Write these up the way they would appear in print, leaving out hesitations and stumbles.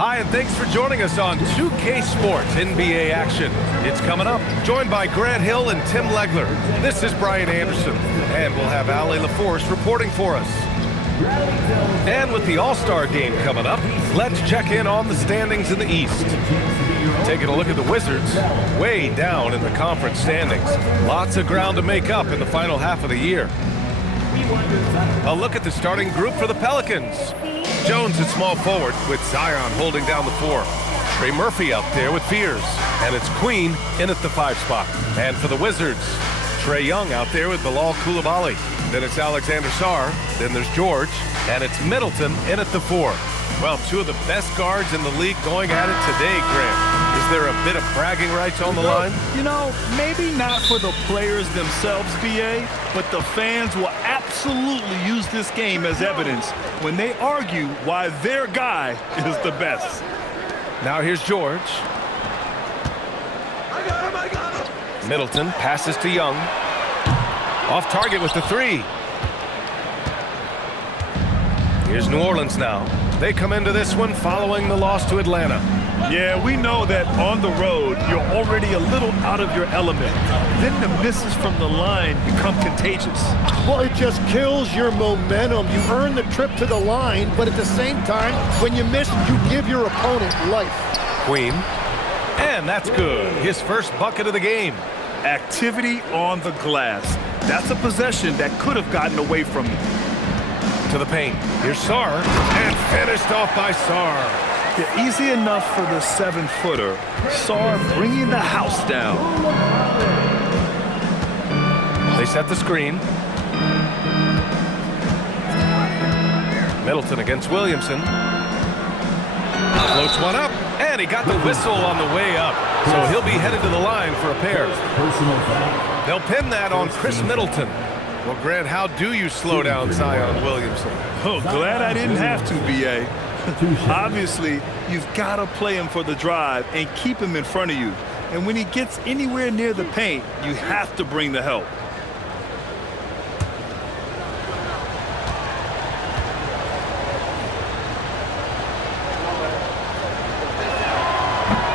Hi, and thanks for joining us on 2K Sports NBA action. It's coming up, joined by Grant Hill and Tim Legler. This is Brian Anderson, and we'll have Ali LaForce reporting for us. And with the All-Star game coming up, let's check in on the standings in the East. Taking a look at the Wizards, way down in the conference standings. Lots of ground to make up in the final half of the year. A look at the starting group for the Pelicans. Jones at small forward with Zion holding down the 4. Trey Murphy out there with Fears. And it's Queen in at the 5 spot. And for the Wizards, Trae Young out there with Bilal Coulibaly. Then it's Alexander Sarr. Then there's George. And it's Middleton in at the 4. Well, 2 of the best guards in the league going at it today, Grant. Is there a bit of bragging rights on the line? You know, maybe not for the players themselves, BA, but the fans will absolutely use this game as evidence when they argue why their guy is the best. Now here's George. I got him. Middleton passes to Young. Off target with the 3. Here's New Orleans now. They come into this one following the loss to Atlanta. Yeah, we know that on the road, you're already a little out of your element. Then the misses from the line become contagious. Well, it just kills your momentum. You earn the trip to the line, but at the same time, when you miss, you give your opponent life. Queen. And that's good. His first bucket of the game. Activity on the glass. That's a possession that could have gotten away from you. To the paint. Here's Sarr. And finished off by Sarr. Yeah, easy enough for the 7-footer. Sarr bringing the house down. They set the screen. Middleton against Williamson. Floats one up. And he got the whistle on the way up. So he'll be headed to the line for a pair. They'll pin that on Chris Middleton. Well, Grant, how do you slow down Zion Williamson? Oh, glad I didn't have to, B.A. Obviously, you've got to play him for the drive and keep him in front of you. And when he gets anywhere near the paint, you have to bring the help.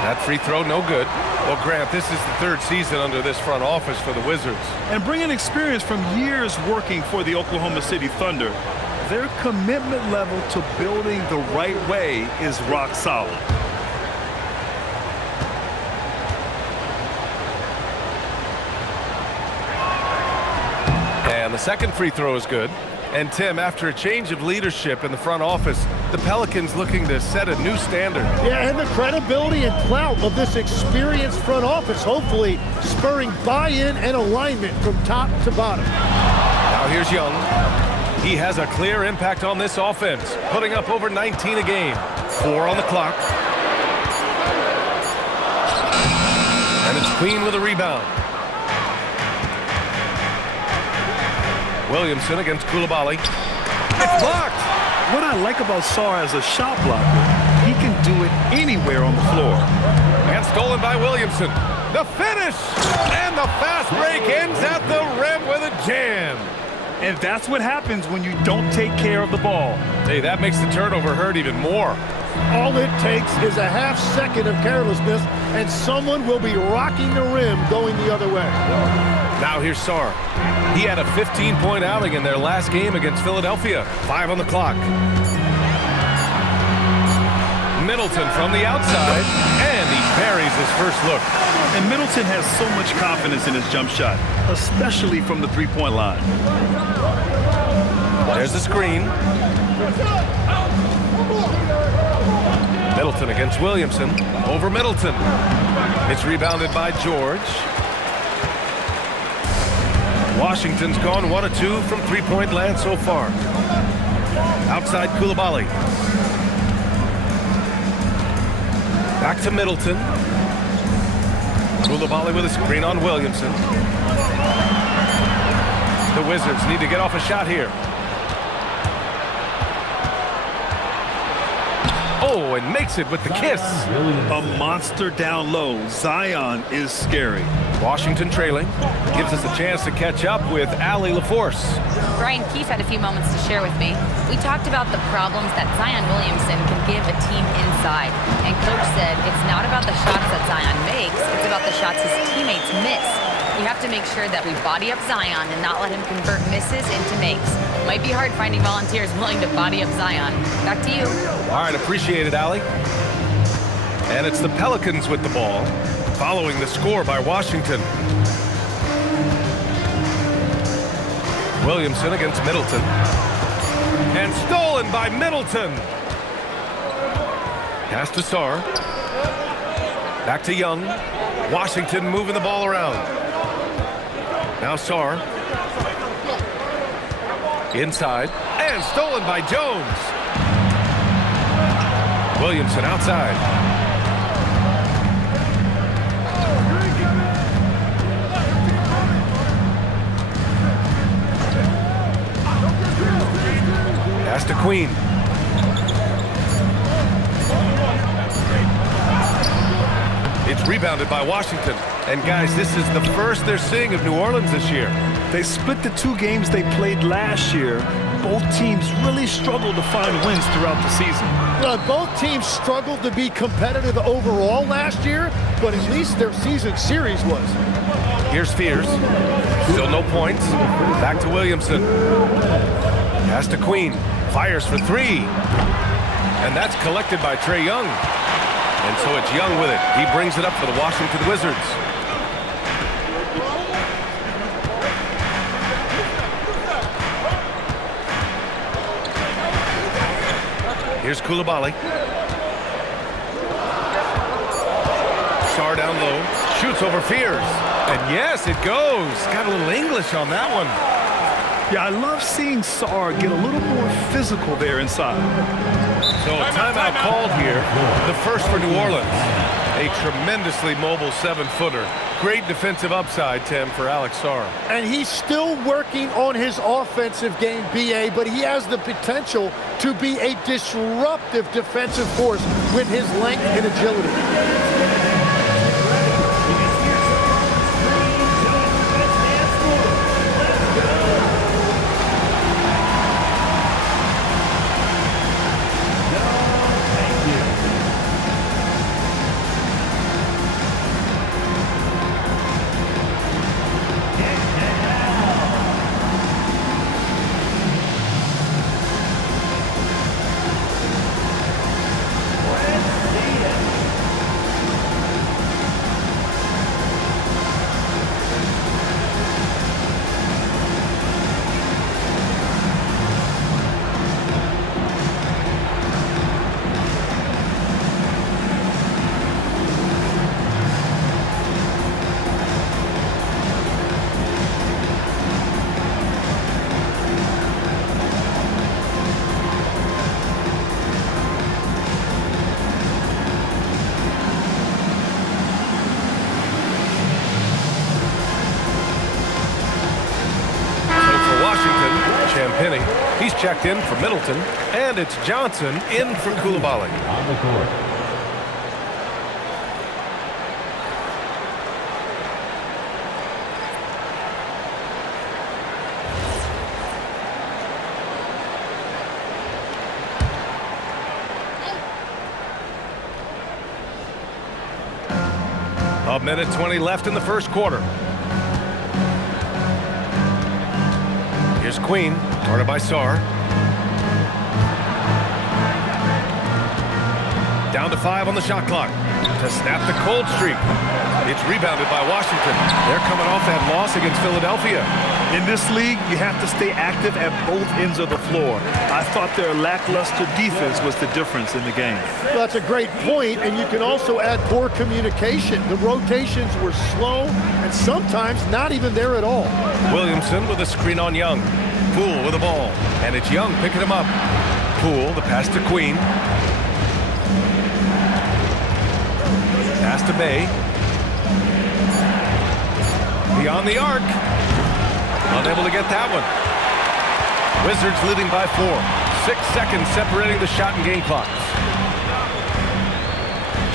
That free throw, no good. Well, Grant, this is the 3rd season under this front office for the Wizards. And bringing experience from years working for the Oklahoma City Thunder, their commitment level to building the right way is rock solid. And the second free throw is good. And Tim, after a change of leadership in the front office, the Pelicans looking to set a new standard. Yeah, and the credibility and clout of this experienced front office, hopefully spurring buy-in and alignment from top to bottom. Now here's Young. He has a clear impact on this offense, putting up over 19 a game. 4 on the clock. And it's Queen with a rebound. Williamson against Coulibaly. It's blocked! What I like about Sarr as a shot blocker, he can do it anywhere on the floor. And stolen by Williamson. The finish! And the fast break ends at the rim with a jam. And that's what happens when you don't take care of the ball. Hey, that makes the turnover hurt even more. All it takes is a half second of carelessness, and someone will be rocking the rim going the other way. Now here's Sarr. He had a 15-point outing in their last game against Philadelphia. 5 on the clock. Middleton from the outside, and he buries his first look. And Middleton has so much confidence in his jump shot, especially from the 3-point line. There's the screen. Middleton against Williamson. Over Middleton. It's rebounded by George. Washington's gone 1 of 2 from 3-point land so far. Outside Coulibaly. Back to Middleton. Coulibaly with a screen on Williamson. The Wizards need to get off a shot here. Oh, and makes it with the kiss. A monster down low. Zion is scary. Washington trailing. Gives us a chance to catch up with Allie LaForce. Brian Keith had a few moments to share with me. We talked about the problems that Zion Williamson can give a team inside. And Coach said it's not about the shots that Zion makes, it's about the shots his teammates miss. We have to make sure that we body up Zion and not let him convert misses into makes. Might be hard finding volunteers willing to body up Zion. Back to you. All right, appreciate it, Allie. And it's the Pelicans with the ball, following the score by Washington. Williamson against Middleton. And stolen by Middleton. Pass to Sarr. Back to Young. Washington moving the ball around. Now Sarr. Inside. And stolen by Jones. Williamson outside. Pass to Queen. It's rebounded by Washington. And guys, this is the first they're seeing of New Orleans this year. They split the 2 games they played last year. Both teams really struggled to find wins throughout the season. Both teams struggled to be competitive overall last year, but at least their season series was. Here's Fears. Still no points. Back to Williamson. Pass to Queen. Fires for 3. And that's collected by Trae Young. And so it's Young with it. He brings it up for the Washington Wizards. Here's Coulibaly. Sarr down low. Shoots over Fears. And yes, it goes. Got a little English on that one. Yeah, I love seeing Sarr get a little more physical there inside. So a timeout called here. The first for New Orleans. A tremendously mobile 7-footer. Great defensive upside, Tim, for Alex Sarr. And he's still working on his offensive game, BA, but he has the potential to be a disruptive defensive force with his length and agility. He's checked in for Middleton, and it's Johnson in for Coulibaly. On the court. A minute 20 left in the first quarter. Here's Queen, guarded by Sarr. Down to 5 on the shot clock to snap the cold streak. It's rebounded by Washington. They're coming off that loss against Philadelphia. In this league, you have to stay active at both ends of the floor. I thought their lackluster defense was the difference in the game. Well, that's a great point, and you can also add poor communication. The rotations were slow and sometimes not even there at all. Williamson with a screen on Young. Poole with the ball, and it's Young picking him up. Poole, the pass to Queen. Pass to Bay. Beyond the arc. Unable to get that one. Wizards leading by 4. 6 seconds separating the shot and game clocks.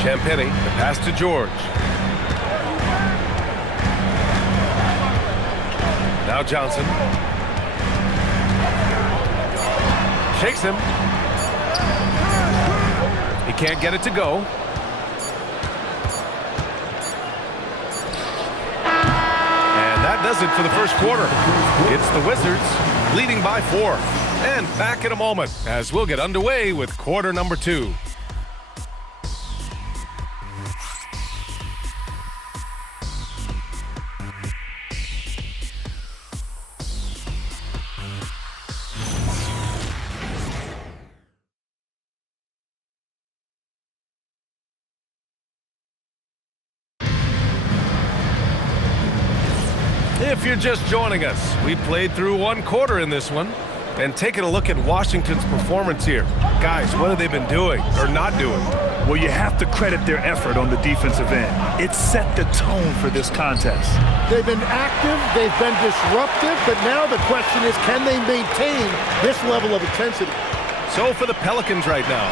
Champagny, the pass to George. Now Johnson. Shakes him. He can't get it to go. And that does it for the first quarter. It's the Wizards leading by 4. And back in a moment as we'll get underway with quarter number 2. If you're just joining us, we played through 1 quarter in this one. And taking a look at Washington's performance here. Guys, what have they been doing or not doing? Well, you have to credit their effort on the defensive end. It set the tone for this contest. They've been active, they've been disruptive, but now the question is, can they maintain this level of intensity? So for the Pelicans right now,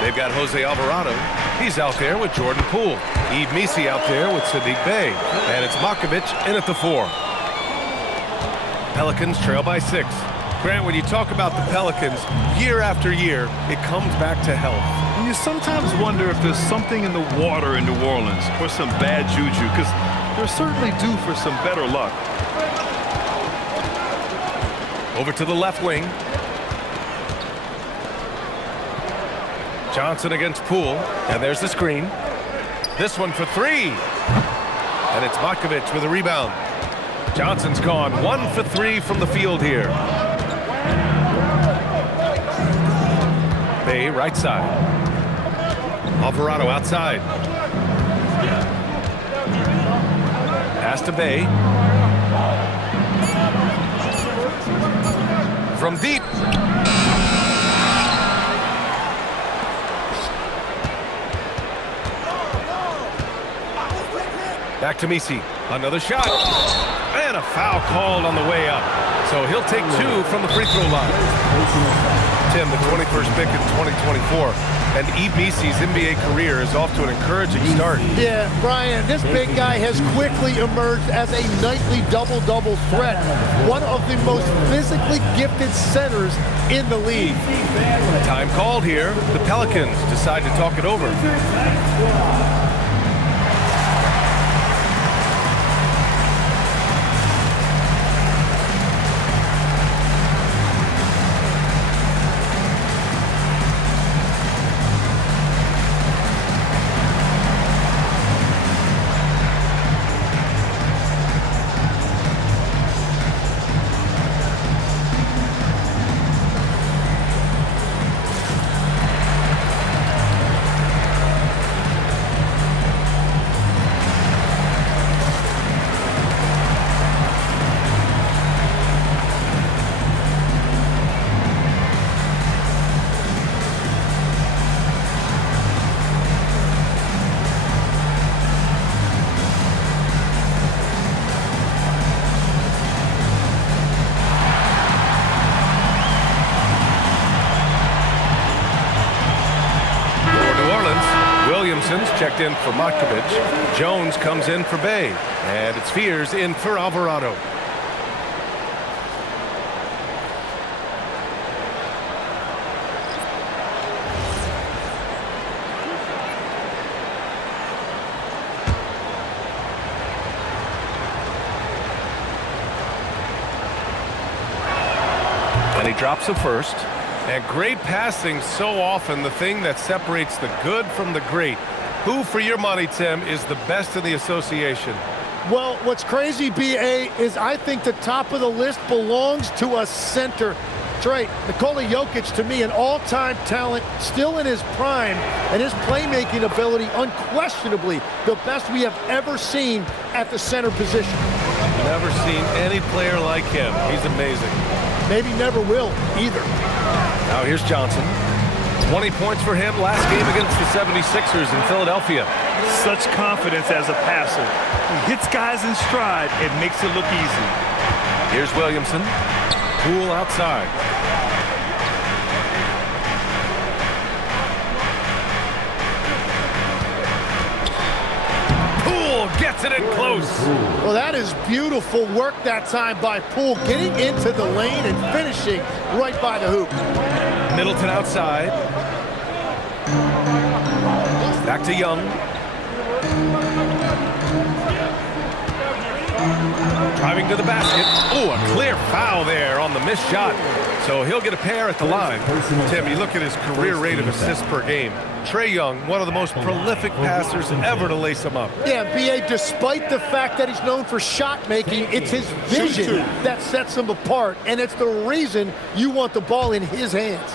they've got Jose Alvarado. He's out there with Jordan Poole. Yves Missi out there with Sadiq Bey. And it's Makovic in at the 4. Pelicans trail by 6. Grant, when you talk about the Pelicans, year after year, it comes back to health. And you sometimes wonder if there's something in the water in New Orleans or some bad juju, because they're certainly due for some better luck. Over to the left wing. Johnson against Poole, and there's the screen. This one for 3. And it's Makovic with a rebound. Johnson's gone 1 for 3 from the field here. Bey right side. Alvarado outside. Pass to Bey. From deep. Back to Missi. Another shot. And a foul called on the way up. So he'll take 2 from the free throw line. Tim, the 21st pick in 2024, and Yves Missi's NBA career is off to an encouraging start. Yeah, Brian, this big guy has quickly emerged as a nightly double-double threat. One of the most physically gifted centers in the league. Time called here. The Pelicans decide to talk it over. Checked in for Makovic. Jones comes in for Bey. And it's Fears in for Alvarado. And he drops the first. And great passing, so often the thing that separates the good from the great. Who, for your money, Tim, is the best in the association? Well, what's crazy, B.A., is I think the top of the list belongs to a center. Trey, Nikola Jokic, to me, an all-time talent, still in his prime, and his playmaking ability, unquestionably, the best we have ever seen at the center position. Never seen any player like him. He's amazing. Maybe never will, either. Now here's Johnson. 20 points for him last game against the 76ers in Philadelphia. Such confidence as a passer. He hits guys in stride and makes it look easy. Here's Williamson. Poole outside. Poole gets it in close. Well, that is beautiful work that time by Poole, getting into the lane and finishing right by the hoop. Middleton outside. Back to Young. Driving to the basket. Oh, a clear foul there on the missed shot. So he'll get a pair at the line. Tim, you look at his career rate of assists per game. Trae Young, one of the most prolific passers ever to lace him up. Yeah, B.A., despite the fact that he's known for shot making, it's his vision that sets him apart, and it's the reason you want the ball in his hands.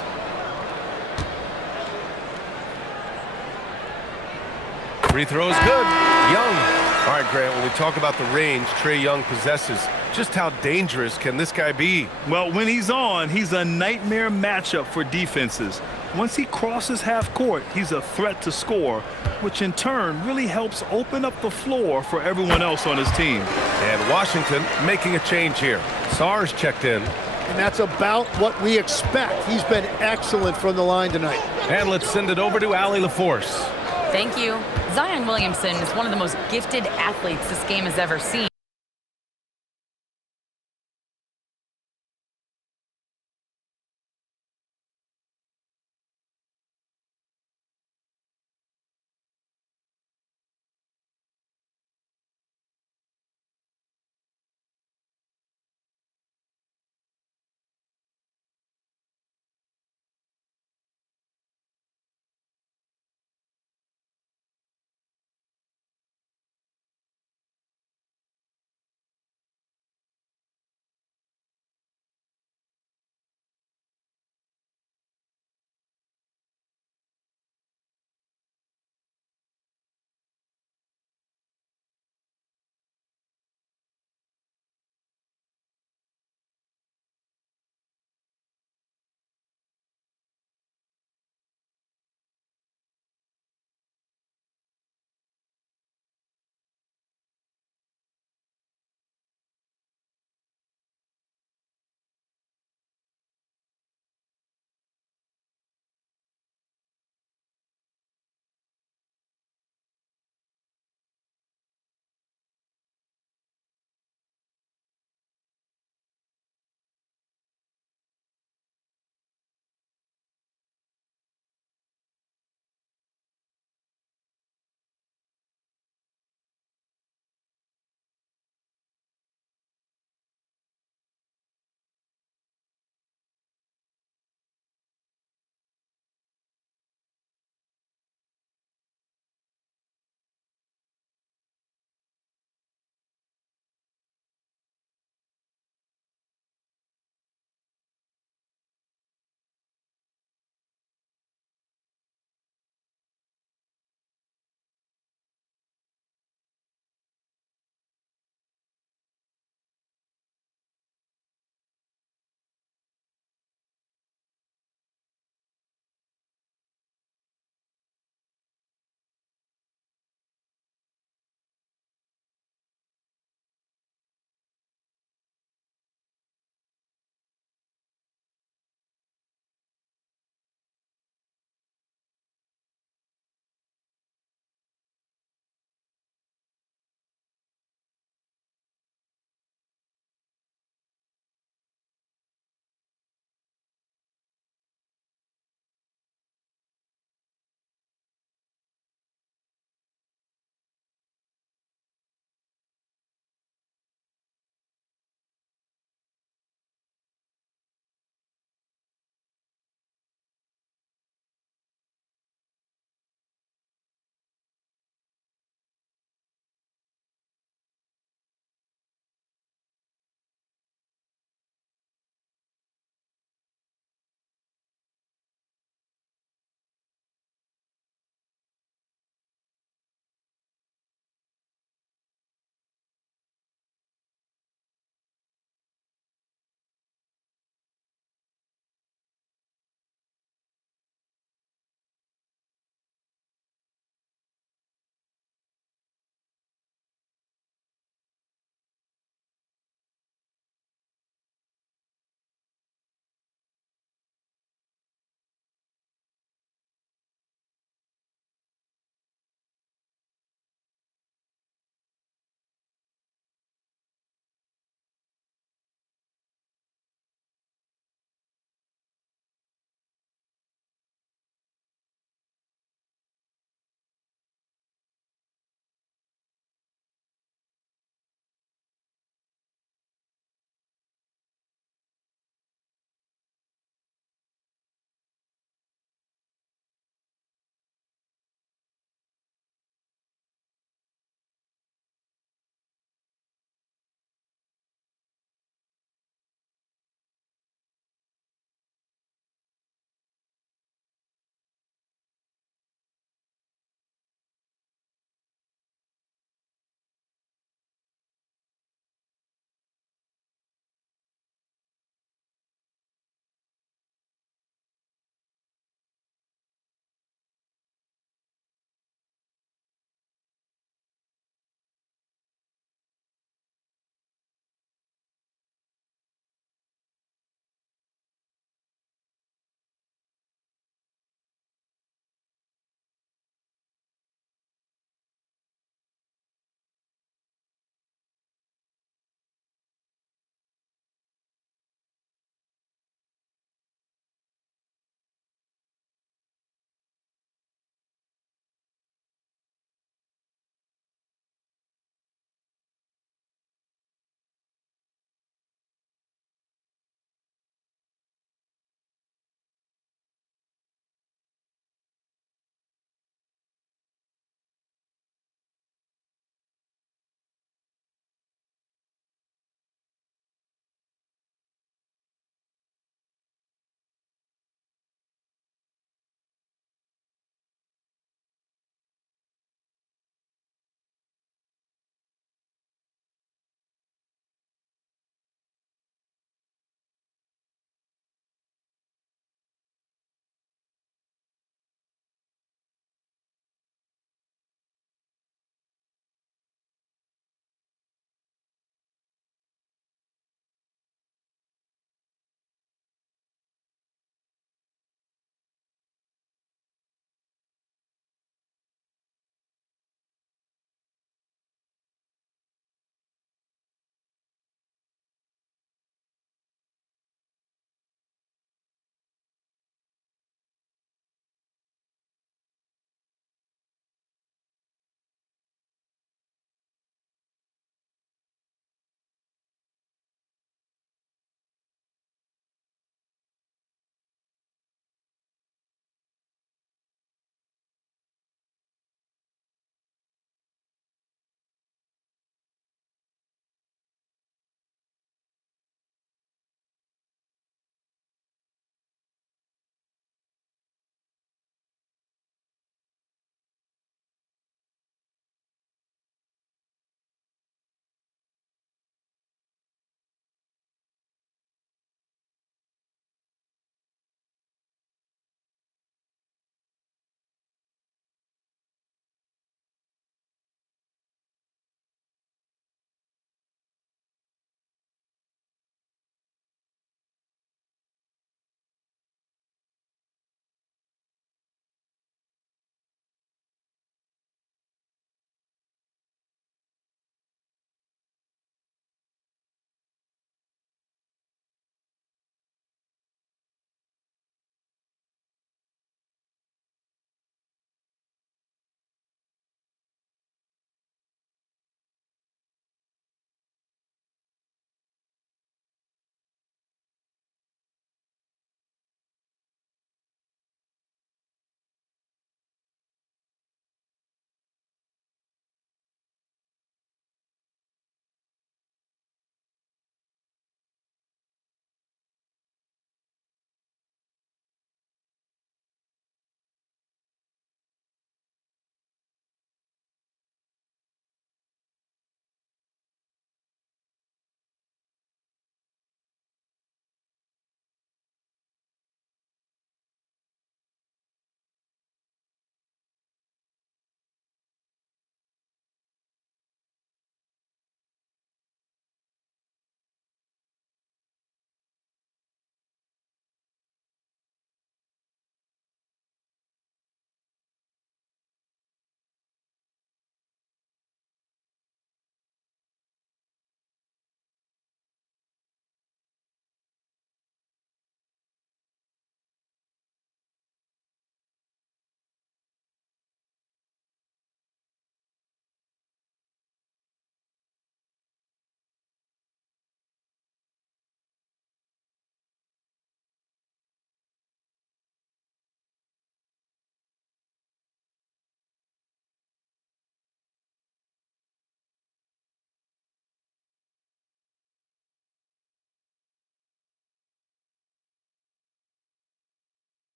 Free throw is good. Young. All right, Grant, when we talk about the range Trae Young possesses, just how dangerous can this guy be? Well, when he's on, he's a nightmare matchup for defenses. Once he crosses half court, he's a threat to score, which in turn really helps open up the floor for everyone else on his team. And Washington making a change here. Sarge checked in. And that's about what we expect. He's been excellent from the line tonight. And let's send it over to Allie LaForce. Thank you. Zion Williamson is one of the most gifted athletes this game has ever seen.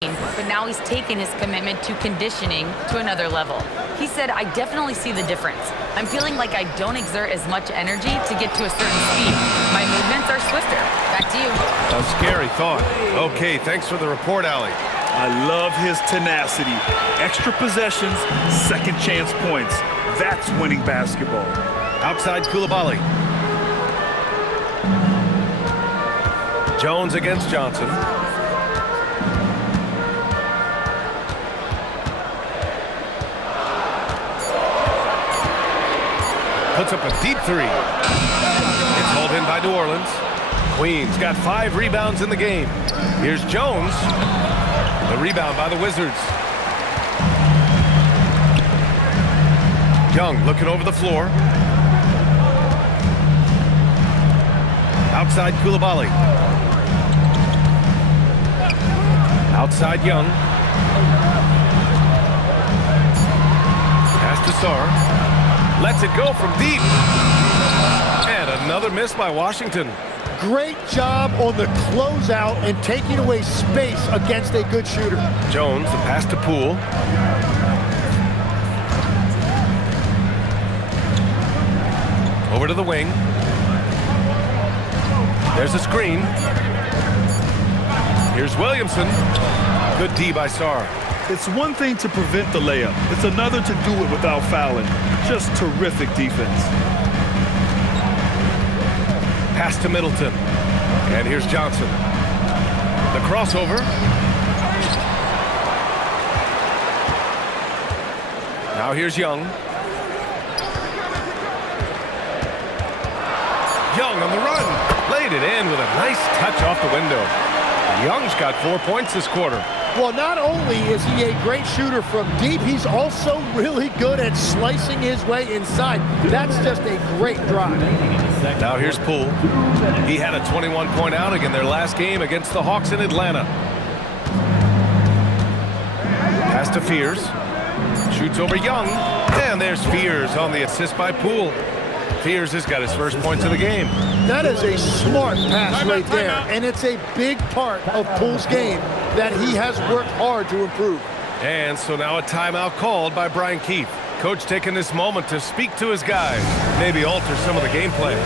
but now he's taken his commitment to conditioning to another level. He said, I definitely see the difference. I'm feeling like I don't exert as much energy to get to a certain speed. My movements are swifter. Back to you. A scary thought. Okay, thanks for the report, Allie. I love his tenacity. Extra possessions, second chance points. That's winning basketball. Outside Koulibaly. Jones against Johnson. Puts up a deep three. It's hauled in by New Orleans. Queens got 5 rebounds in the game. Here's Jones. The rebound by the Wizards. Young looking over the floor. Outside Koulibaly. Outside Young. Pass to Sarr. Lets it go from deep. And another miss by Washington. Great job on the closeout and taking away space against a good shooter. Jones, the pass to Poole. Over to the wing. There's a screen. Here's Williamson. Good D by Sarr. It's one thing to prevent the layup. It's another to do it without fouling. Just terrific defense. Pass to Middleton. And here's Johnson. The crossover. Now here's Young. Young on the run. Laid it in with a nice touch off the window. Young's got 4 points this quarter. Well, not only is he a great shooter from deep, he's also really good at slicing his way inside. That's just a great drive. Now here's Poole. He had a 21-point outing in their last game against the Hawks in Atlanta. Pass to Fears. Shoots over Young. And there's Fears on the assist by Poole. Fears has got his first points of the game. That is a smart pass right there, and it's a big part of Poole's game that he has worked hard to improve. And so now a timeout called by Brian Keefe. Coach taking this moment to speak to his guys, maybe alter some of the game plan.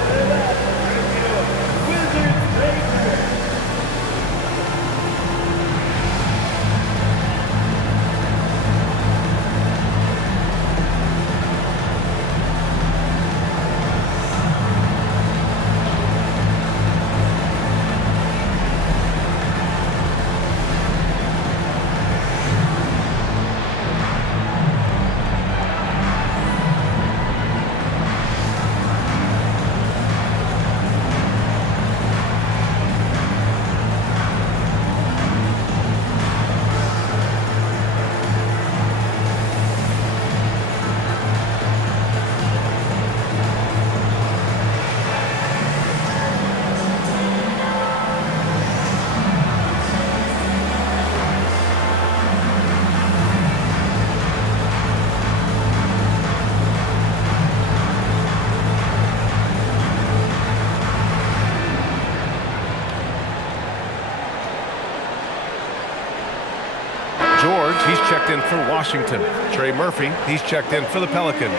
George, he's checked in for Washington. Trey Murphy, he's checked in for the Pelicans.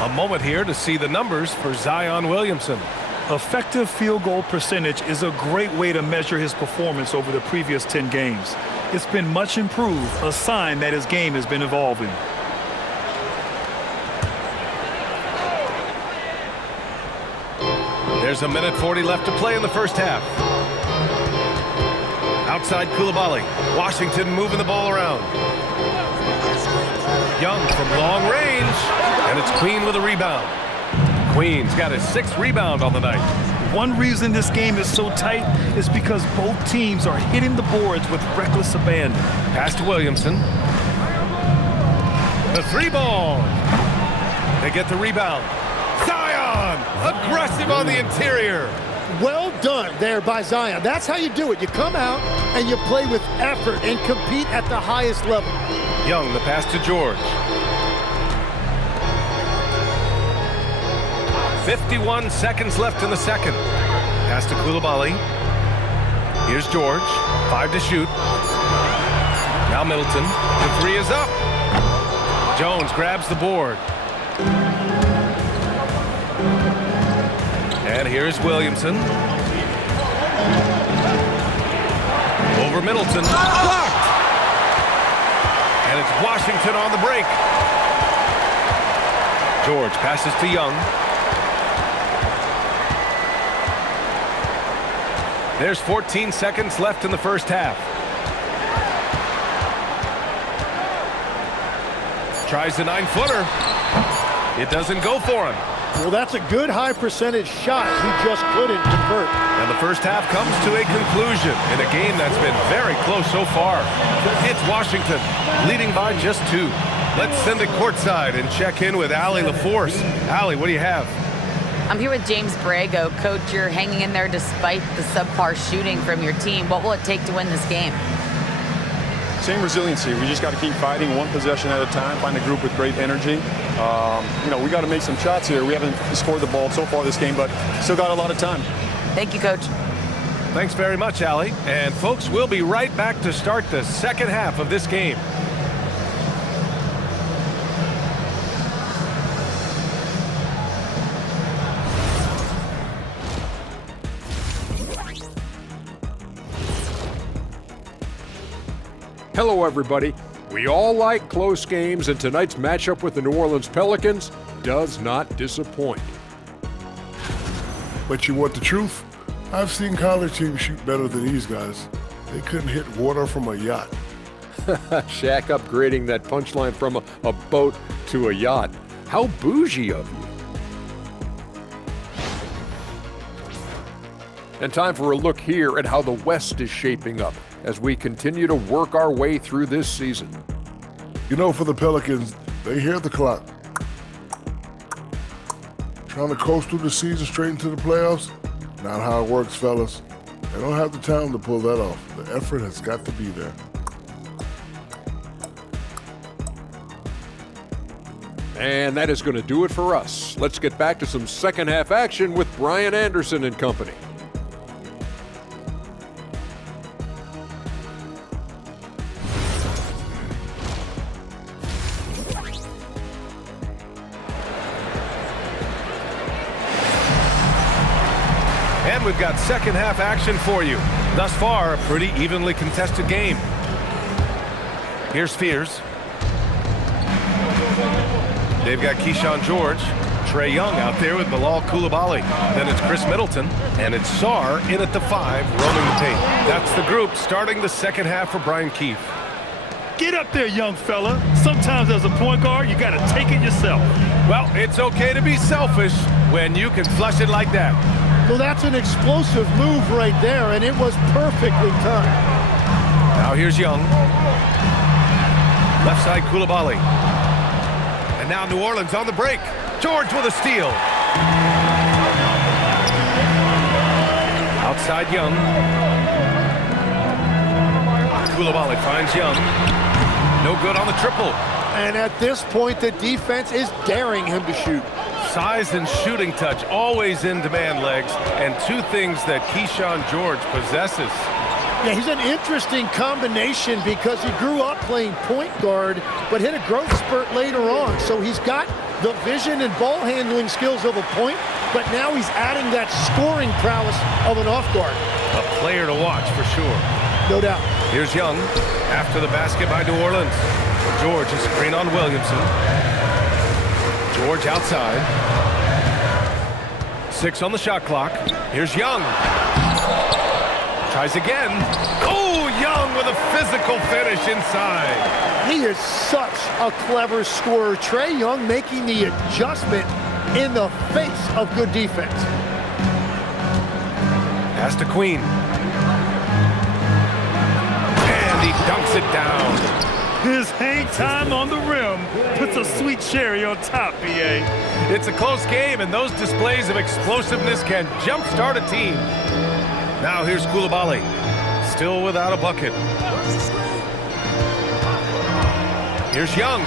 A moment here to see the numbers for Zion Williamson. Effective field goal percentage is a great way to measure his performance over the previous 10 games. It's been much improved, a sign that his game has been evolving. There's a minute 40 left to play in the first half. Outside Koulibaly. Washington moving the ball around. Young from long range. And it's Queen with a rebound. Queen's got his 6th rebound on the night. One reason this game is so tight is because both teams are hitting the boards with reckless abandon. Pass to Williamson. The 3-ball. They get the rebound. Zion! Aggressive on the interior. Well done there by Zion. That's how you do it. You come out and you play with effort and compete at the highest level. Young, the pass to George. 51 seconds left in the second. Pass to Koulibaly. Here's George. 5 to shoot. Now Middleton. The three is up. Jones grabs the board. And here's Williamson. Over Middleton. Blocked! And it's Washington on the break. George passes to Young. There's 14 seconds left in the first half. Tries the 9-footer. It doesn't go for him. Well, that's a good high percentage shot. He just couldn't convert. And the first half comes to a conclusion in a game that's been very close so far. It's Washington leading by just 2. Let's send it courtside and check in with Allie LaForce. Allie, what do you have? I'm here with James Borrego. Coach, you're hanging in there despite the subpar shooting from your team. What will it take to win this game? Same resiliency. We just got to keep fighting one possession at a time, find a group with great energy. We got to make some shots here. We haven't scored the ball so far this game, but still got a lot of time. Thank you, Coach. Thanks very much, Allie. And folks, we'll be right back to start the second half of this game. Hello, everybody. We all like close games, and tonight's matchup with the New Orleans Pelicans does not disappoint. But you want the truth? I've seen college teams shoot better than these guys. They couldn't hit water from a yacht. Shaq upgrading that punchline from a boat to a yacht. How bougie of you. And time for a look here at how the West is shaping up as we continue to work our way through this season. You know, for the Pelicans, they hear the clock. Trying to coast through the season straight into the playoffs? Not how it works, fellas. They don't have the talent to pull that off. The effort has got to be there. And that is going to do it for us. Let's get back to some second half action with Brian Anderson and company. And we've got second half action for you. Thus far, a pretty evenly contested game. Here's Fears. They've got Keyshawn George, Trae Young out there with Bilal Coulibaly. Then it's Chris Middleton, and it's Sarr in at the 5, roaming the paint. That's the group starting the second half for Brian Keefe. Get up there, young fella. Sometimes as a point guard, you got to take it yourself. Well, it's okay to be selfish when you can flush it like that. Well, that's an explosive move right there, and it was perfectly timed. Now here's Young. Left side, Coulibaly. And now New Orleans on the break. George with a steal. Outside Young. Coulibaly finds Young. No good on the triple. And at this point, the defense is daring him to shoot. Size and shooting touch, always in demand, legs, and 2 things that Keyshawn George possesses. Yeah, he's an interesting combination because he grew up playing point guard, but hit a growth spurt later on. So he's got the vision and ball handling skills of a point, but now he's adding that scoring prowess of an off guard. A player to watch for sure. No doubt. Here's Young after the basket by New Orleans. George, a screen on Williamson. George outside. 6 on the shot clock. Here's Young. Tries again. Oh, Young with a physical finish inside. He is such a clever scorer. Trae Young making the adjustment in the face of good defense. Pass to Queen. And he dunks it down. His hang time on the rim puts a sweet cherry on top, BA. It's a close game, and those displays of explosiveness can jumpstart a team. Now here's Coulibaly, still without a bucket. Here's Young.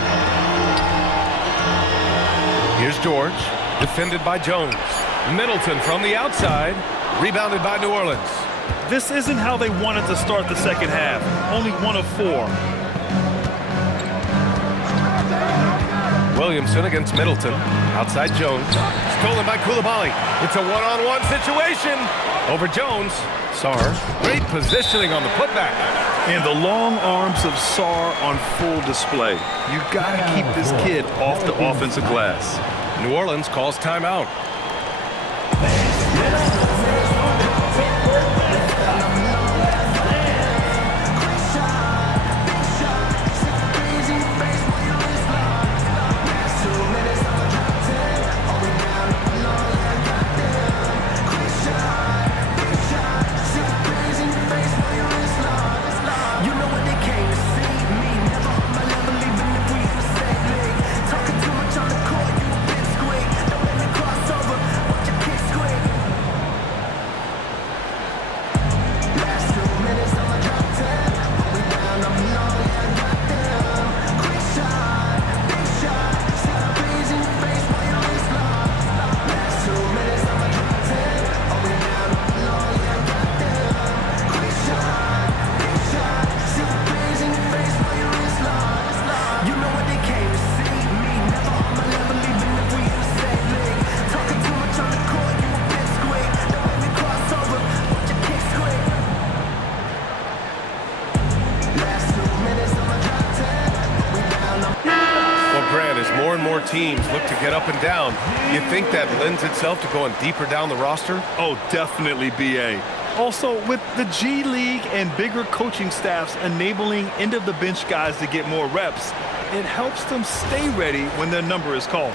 Here's George, defended by Jones. Middleton from the outside, rebounded by New Orleans. This isn't how they wanted to start the second half. Only 1 of 4. Williamson against Middleton. Outside Jones. Stolen by Coulibaly. It's a one-on-one situation. Over Jones. Sarr. Great positioning on the putback. And the long arms of Sarr on full display. You got to keep this kid off the offensive glass. New Orleans calls timeout. More and more teams look to get up and down. You think that lends itself to going deeper down the roster? Oh, definitely, BA. Also, with the G League and bigger coaching staffs enabling end-of-the-bench guys to get more reps, it helps them stay ready when their number is called.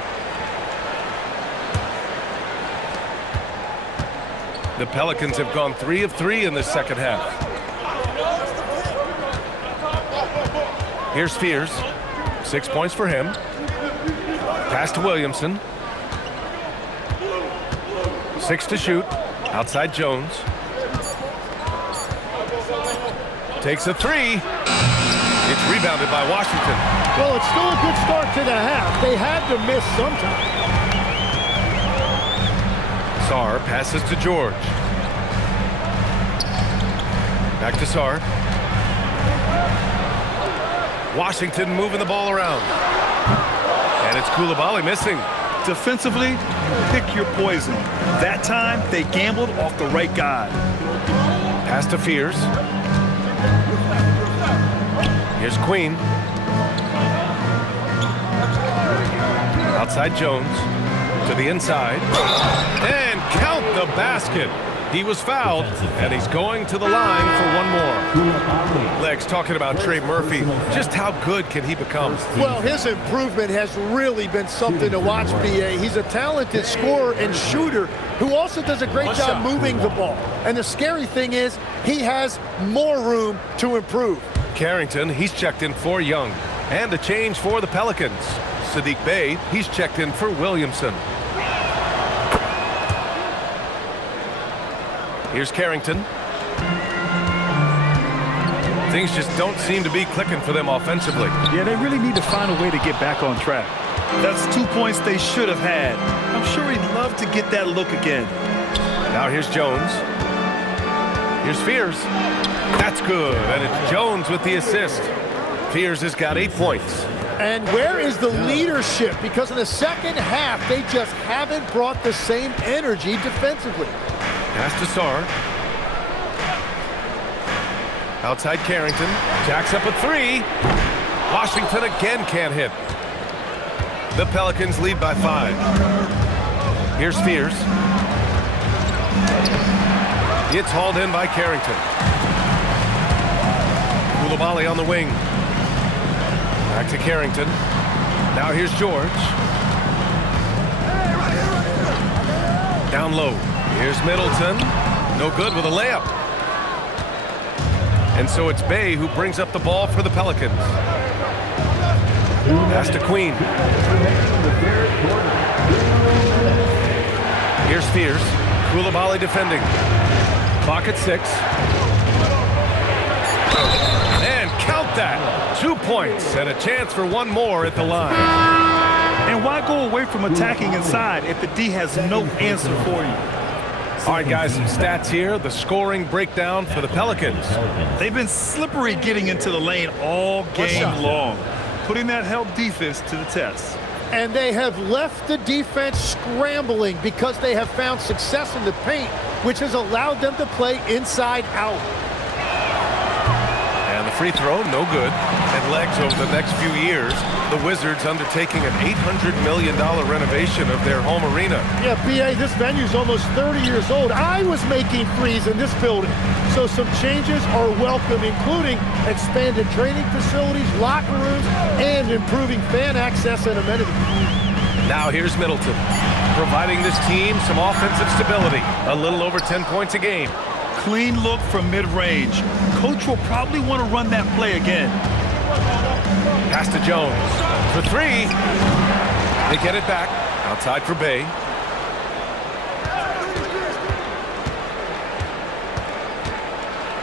The Pelicans have gone 3 of 3 in this second half. Here's Fears. 6 points for him. Pass to Williamson. 6 to shoot. Outside Jones. Takes a 3. It's rebounded by Washington. Well, it's still a good start to the half. They had to miss sometime. Sarr passes to George. Back to Sarr. Washington moving the ball around. And it's Coulibaly missing. Defensively, pick your poison. That time, they gambled off the right guy. Pass to Fears. Here's Queen. Outside Jones. To the inside. And count the basket. He was fouled, and he's going to the line for one more. Legs, talking about Trey Murphy, just how good can he become? Well, his improvement has really been something to watch, BA. He's a talented scorer and shooter who also does a great job moving the ball. And the scary thing is he has more room to improve. Carrington, he's checked in for Young. And a change for the Pelicans. Sadiq Bey, he's checked in for Williamson. Here's Carrington. Things just don't seem to be clicking for them offensively. Yeah, they really need to find a way to get back on track. That's 2 points they should have had. I'm sure he'd love to get that look again. Now here's Jones. Here's Fears. That's good, and it's Jones with the assist. Fears has got 8 points. And where is the leadership? Because in the second half, they just haven't brought the same energy defensively. Pass to Sarr. Outside Carrington. Jacks up a 3. Washington again can't hit. The Pelicans lead by 5. Here's Fears. It's hauled in by Carrington. Coulibaly on the wing. Back to Carrington. Now here's George. Down low. Here's Middleton. No good with a layup. And so it's Bey who brings up the ball for the Pelicans. Pass to Queen. Here's Fears. Coulibaly defending. Clock at 6. And count that. 2 points and a chance for one more at the line. And why go away from attacking inside if the D has no answer for you? All right, guys, some stats here. The scoring breakdown for the Pelicans. They've been slippery getting into the lane all game long, putting that help defense to the test. And they have left the defense scrambling because they have found success in the paint, which has allowed them to play inside out. And the free throw, no good. And legs over the next few years, the Wizards undertaking an $800 million renovation of their home arena. Yeah, BA, this venue's almost 30 years old. I was making threes in this building. So some changes are welcome, including expanded training facilities, locker rooms, and improving fan access and amenities. Now here's Middleton, providing this team some offensive stability. A little over 10 points a game. Clean look from mid-range. Coach will probably want to run that play again. Pass to Jones for three. They get it back. Outside for Bay.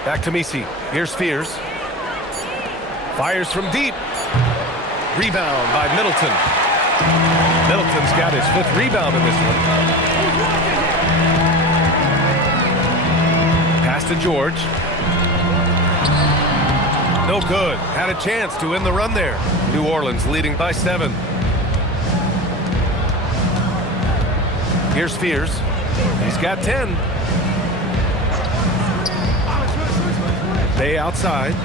Back to Misi. Here's Fears. Fires from deep. Rebound by Middleton. Middleton's got his 5th rebound in this one. Pass to George. No good. Had a chance to end the run there. New Orleans leading by 7. Here's Fears. He's got 10. Bay outside.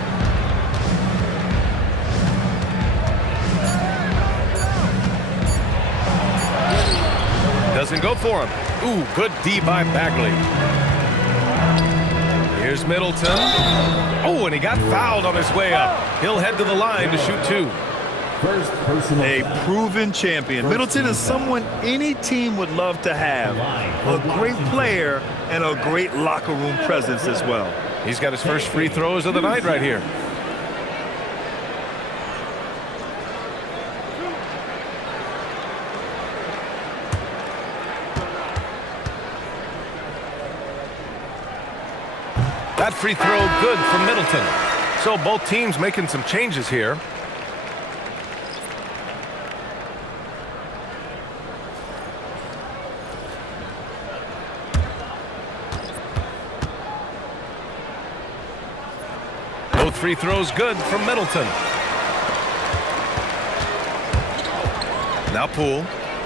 Doesn't go for him. Ooh, good D by Bagley. Here's Middleton. Oh, and he got fouled on his way up. He'll head to the line to shoot 2. A proven champion. Middleton is someone any team would love to have. A great player and a great locker room presence as well. He's got his first free throws of the night right here. That free throw good from Middleton. So both teams making some changes here. Both free throws good from Middleton. Now Poole,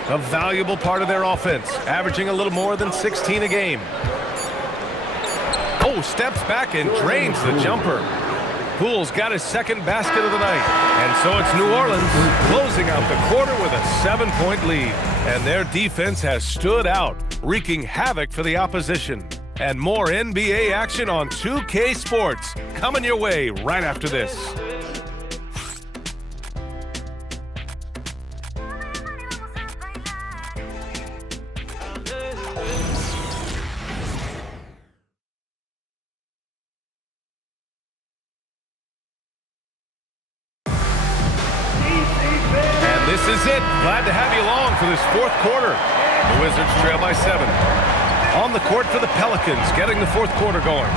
a valuable part of their offense, averaging a little more than 16 a game. Oh, steps back and drains the jumper. Poole's got his 2nd basket of the night. And so it's New Orleans closing out the quarter with a 7-point lead. And their defense has stood out, wreaking havoc for the opposition. And more NBA action on 2K Sports coming your way right after this. And this is it. Glad to have you along for this 4th quarter. The Wizards trail by 7. On the court for the Pelicans, getting the 4th quarter going.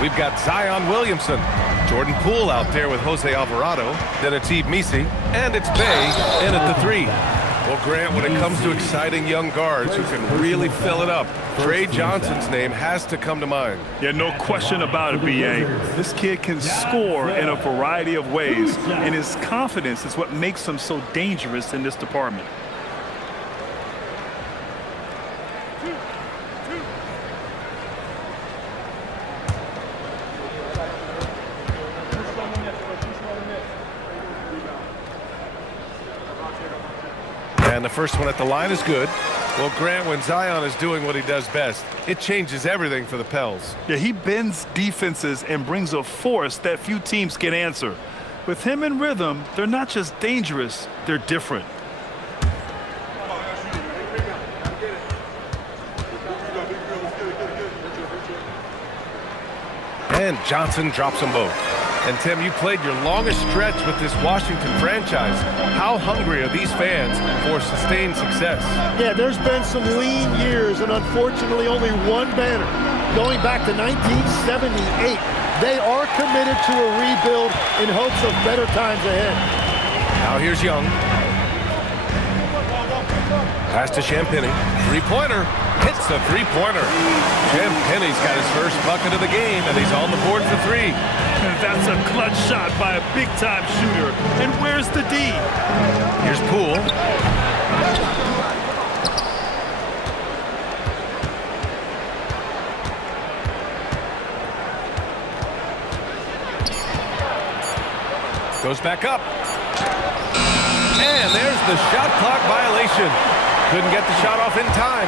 We've got Zion Williamson, Jordan Poole out there with Jose Alvarado, then it's Yves Missi, and it's Bay in at the 3. Well, Grant, when it comes to exciting young guards who can really fill it up, Trey Johnson's name has to come to mind. Yeah, no question about it, B.A. This kid can score in a variety of ways, and his confidence is what makes him so dangerous in this department. And the first one at the line is good. Well, Grant, when Zion is doing what he does best, it changes everything for the Pels. Yeah, he bends defenses and brings a force that few teams can answer. With him in rhythm, they're not just dangerous, they're different. And Johnson drops them both. And Tim, you played your longest stretch with this Washington franchise. How hungry are these fans for sustained success? Yeah, there's been some lean years and unfortunately only one banner. Going back to 1978, they are committed to a rebuild in hopes of better times ahead. Now here's Young. Pass to Champagnie. Three-pointer. Hits the three-pointer. Champagnie's got his first bucket of the game, and he's on the board for 3. That's a clutch shot by a big-time shooter. And where's the D? Here's Poole. Goes back up. And there's the shot clock violation. Couldn't get the shot off in time.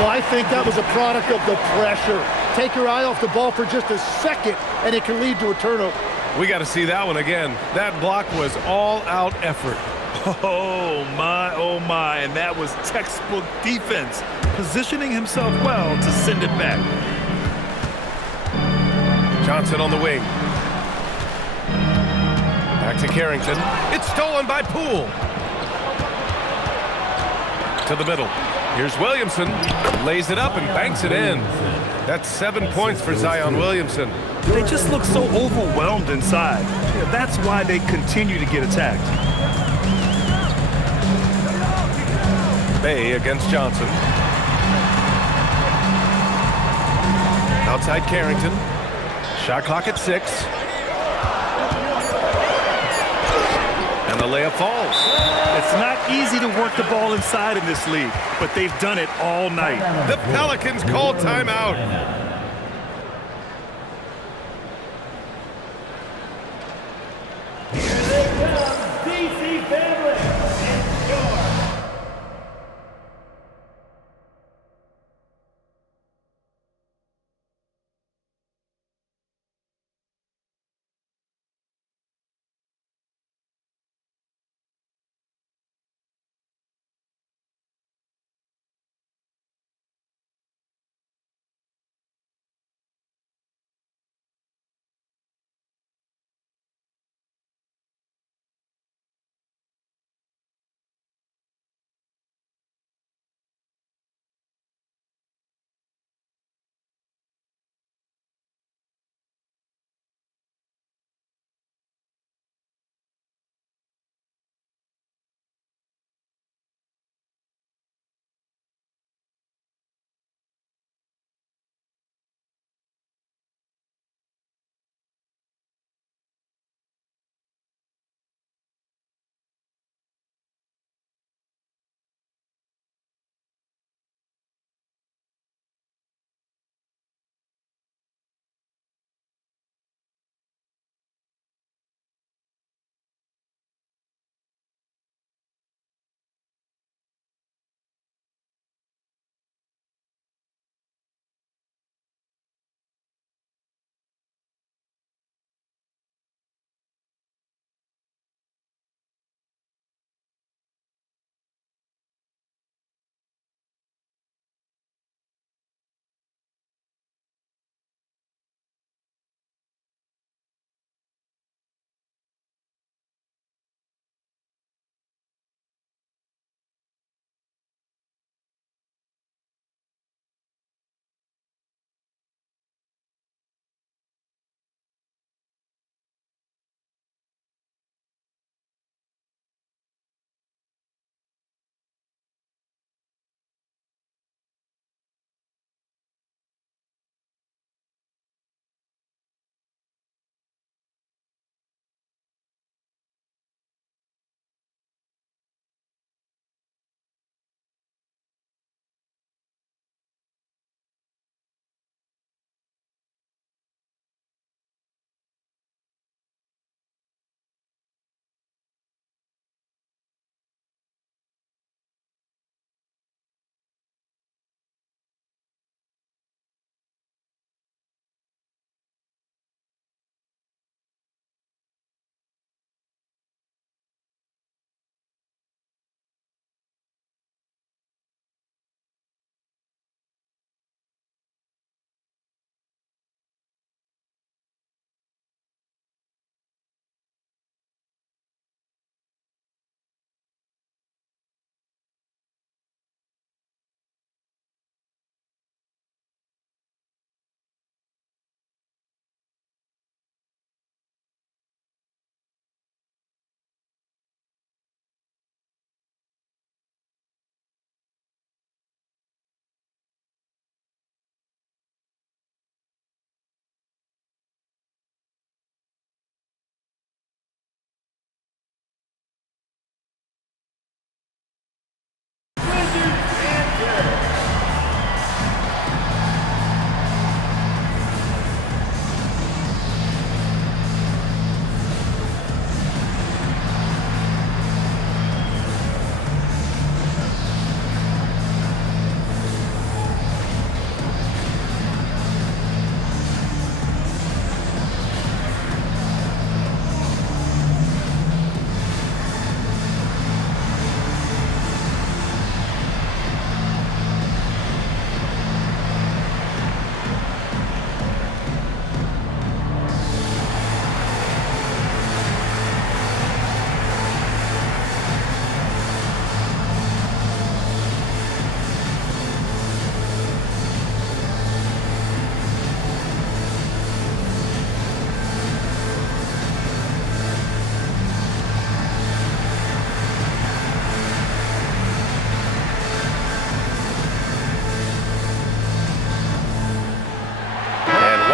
Well, I think that was a product of the pressure. Take your eye off the ball for just a second, and it can lead to a turnover. We got to see that one again. That block was all-out effort. Oh my, and that was textbook defense, positioning himself well to send it back. Johnson on the wing. Back to Carrington. It's stolen by Poole. To the middle. Here's Williamson. Lays it up and banks it in. That's 7 points for Zion Williamson. They just look so overwhelmed inside. Yeah, that's why they continue to get attacked. Bay against Johnson. Outside Carrington. Shot clock at 6. And the layup falls. It's not easy to work the ball inside in this league, but they've done it all night. The Pelicans call timeout.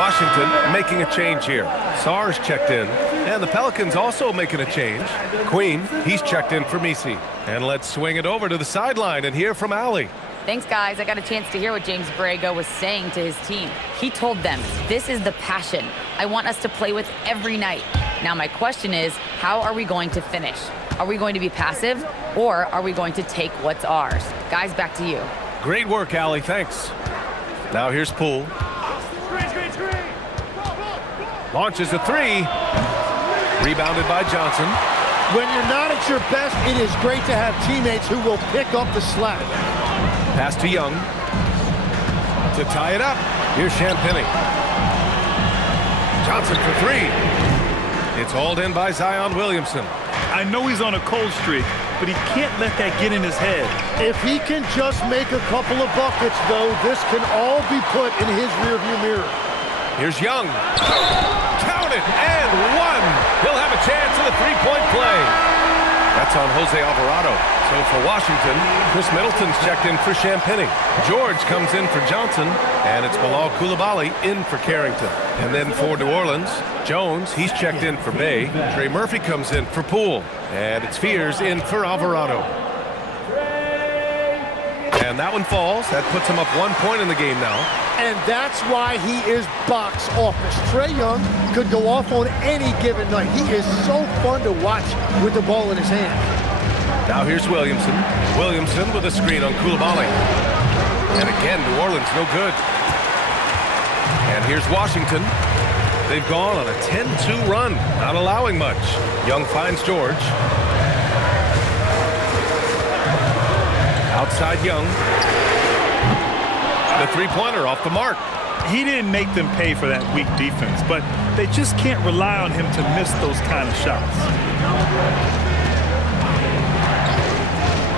Washington making a change here. Sarge checked in, and the Pelicans also making a change. Queen, he's checked in for Misi. And let's swing it over to the sideline and hear from Allie. Thanks, guys. I got a chance to hear what James Borrego was saying to his team. He told them, this is the passion I want us to play with every night. Now, my question is, how are we going to finish? Are we going to be passive, or are we going to take what's ours? Guys, back to you. Great work, Allie. Thanks. Now here's Poole. Launches a three. Rebounded by Johnson. When you're not at your best, it is great to have teammates who will pick up the slack. Pass to Young. To tie it up, here's Champagnie. Johnson for three. It's hauled in by Zion Williamson. I know he's on a cold streak, but he can't let that get in his head. If he can just make a couple of buckets, though, this can all be put in his rearview mirror. Here's Young. Count it, and one. He'll have a chance at a three-point play. That's on Jose Alvarado. So for Washington, Chris Middleton's checked in for Champagnie. George comes in for Johnson, and it's Bilal Coulibaly in for Carrington. And then for New Orleans, Jones, he's checked in for Bay. Trey Murphy comes in for Poole. And it's Fears in for Alvarado. And that one falls. That puts him up 1 point in the game now. And that's why he is box office. Trae Young could go off on any given night. He is so fun to watch with the ball in his hand. Now here's Williamson. Williamson with a screen on Coulibaly. And again, New Orleans no good. And here's Washington. They've gone on a 10-2 run, not allowing much. Young finds George. Outside Young. The three-pointer off the mark. He didn't make them pay for that weak defense, but they just can't rely on him to miss those kind of shots.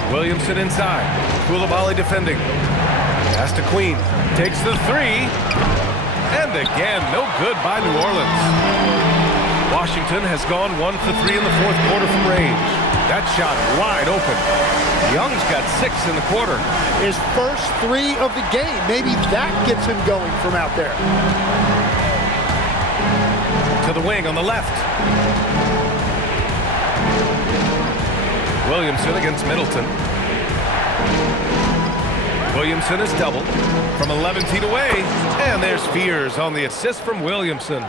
Williamson inside. Coulibaly defending. Pass to Queen. Takes the three. And again, no good by New Orleans. Washington has gone 1 for 3 in the fourth quarter from range. That shot wide open. Young's got 6 in the quarter. His first 3 of the game. Maybe that gets him going from out there. To the wing on the left. Williamson against Middleton. Williamson is doubled from 11 feet away. And there's Fears on the assist from Williamson.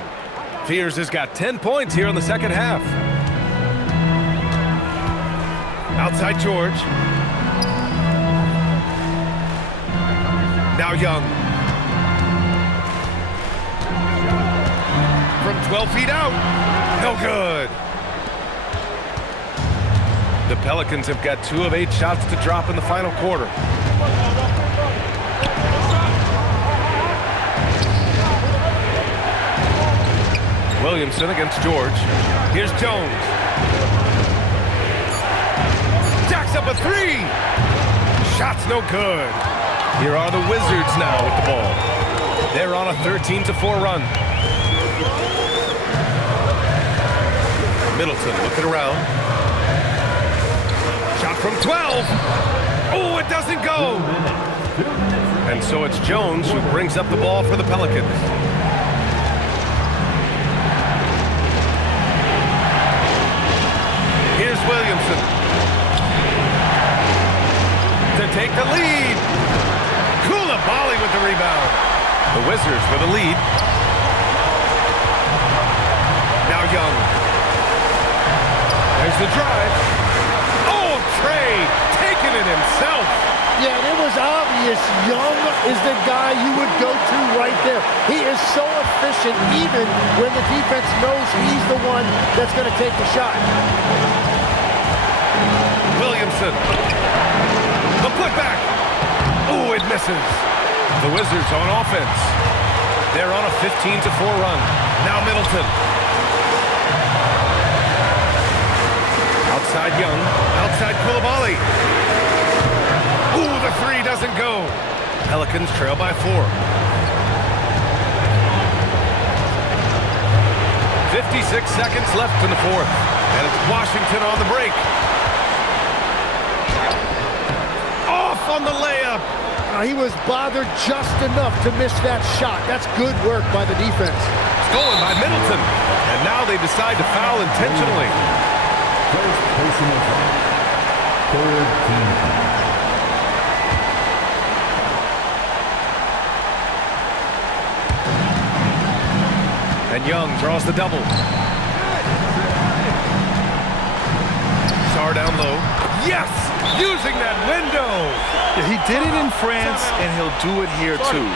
Fears has got 10 points here in the second half. Outside George. Now Young. From 12 feet out. No good. The Pelicans have got 2 of 8 shots to drop in the final quarter. Williamson against George. Here's Jones. Jacks up a 3. Shot's no good. Here are the Wizards now with the ball. They're on a 13-4 run. Middleton looking around. Shot from 12. Oh, it doesn't go. And so it's Jones who brings up the ball for the Pelicans. Here's Williamson to take the lead. Coulibaly with the rebound. The Wizards with a lead. Now Young. There's the drive. Oh, Trey taking it himself. Yeah, and it was obvious Young is the guy you would go to right there. He is so efficient even when the defense knows he's the one that's going to take the shot. Williamson. The putback. Oh, it misses. The Wizards on offense. They're on a 15-4 run. Now Middleton. Outside Young. Outside Coulibaly. Ooh, the 3 doesn't go. Pelicans trail by 4. 56 seconds left in the fourth. And it's Washington on the break. Off on the layup. He was bothered just enough to miss that shot. That's good work by the defense. Stolen by Middleton. And now they decide to foul intentionally. First personal foul. Third team foul. And Young draws the double. Sarr down low. Yes! Using that window! Yeah, he did it in France, and he'll do it here too.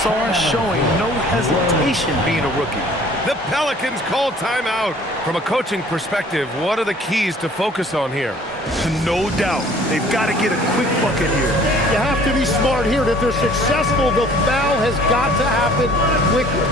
Sarr showing no hesitation being a rookie. The Pelicans call timeout. From a coaching perspective, what are the keys to focus on here? No doubt. They've got to get a quick bucket here. You have to be smart here. If they're successful, the foul has got to happen quickly.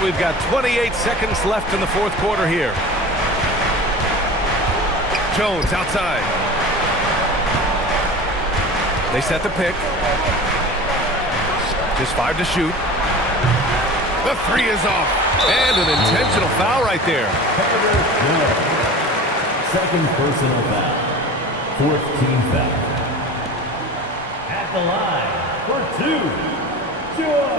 We've got 28 seconds left in the fourth quarter here. Jones outside. They set the pick. Just 5 to shoot. The 3 is off. And an intentional foul right there. Second personal foul. Fourth team foul. At the line for 2. George.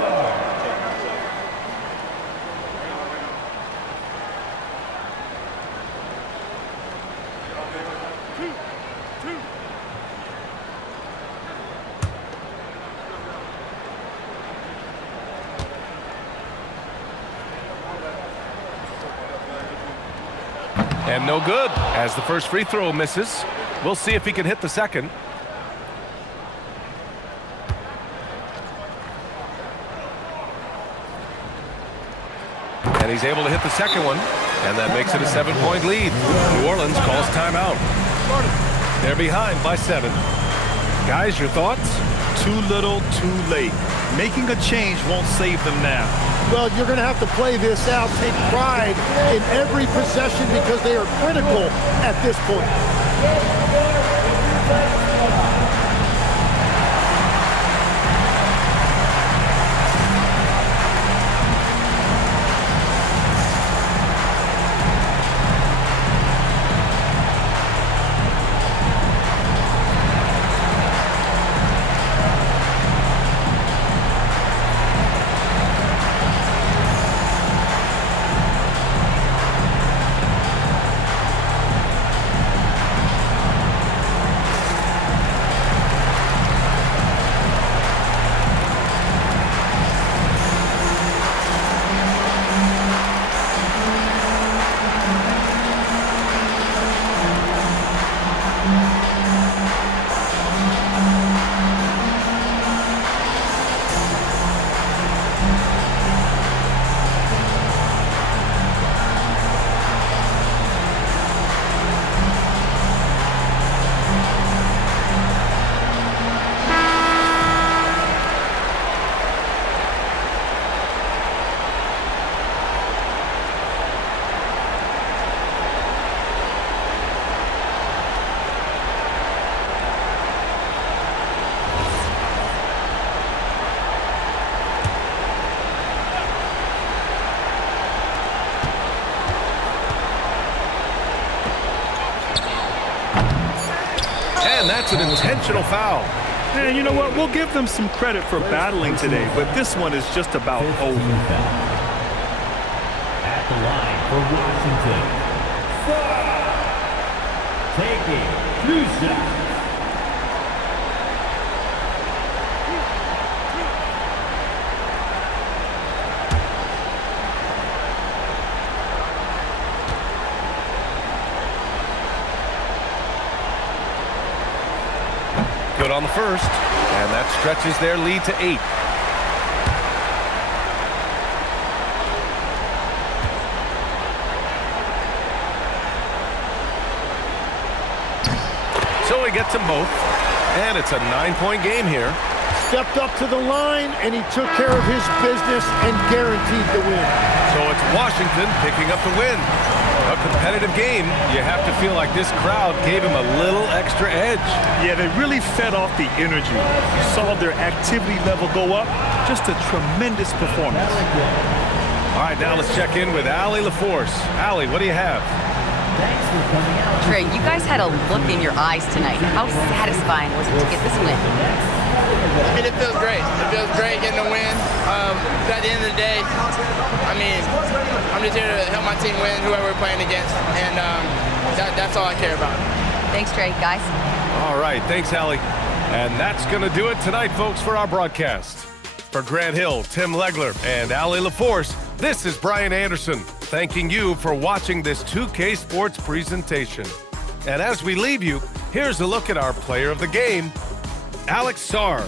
And no good, as the first free throw misses. We'll see if he can hit the second. And he's able to hit the second one, and that makes it a 7-point lead. New Orleans calls timeout. They're behind by 7. Guys, your thoughts? Too little, too late. Making a change won't save them now. Well, you're going to have to play this out, take pride in every possession because they are critical at this point. that's an intentional foul. And you know what? We'll give them some credit for battling today, but this one is just about over. At the line for Washington. Taking 2 shots. Good on the first, and that stretches their lead to 8. So he gets them both, and it's a 9-point game here. Stepped up to the line, and he took care of his business and guaranteed the win. So it's Washington picking up the win. A competitive game. You have to feel like this crowd gave him a little extra edge. Yeah, they really fed off the energy. You saw their activity level go up. Just a tremendous performance. All right, now let's check in with Allie LaForce. Allie, what do you have? Trey, you guys had a look in your eyes tonight. How satisfying was it to get this win? I mean, it feels great. It feels great getting a win. But at the end of the day, I mean, I'm just here to help my team win, whoever we're playing against, and that's all I care about. Thanks, Trey, guys. All right, thanks, Allie. And that's going to do it tonight, folks, for our broadcast. For Grant Hill, Tim Legler, and Allie LaForce, this is Brian Anderson, thanking you for watching this 2K Sports presentation. And as we leave you, here's a look at our player of the game, Alex Sarr.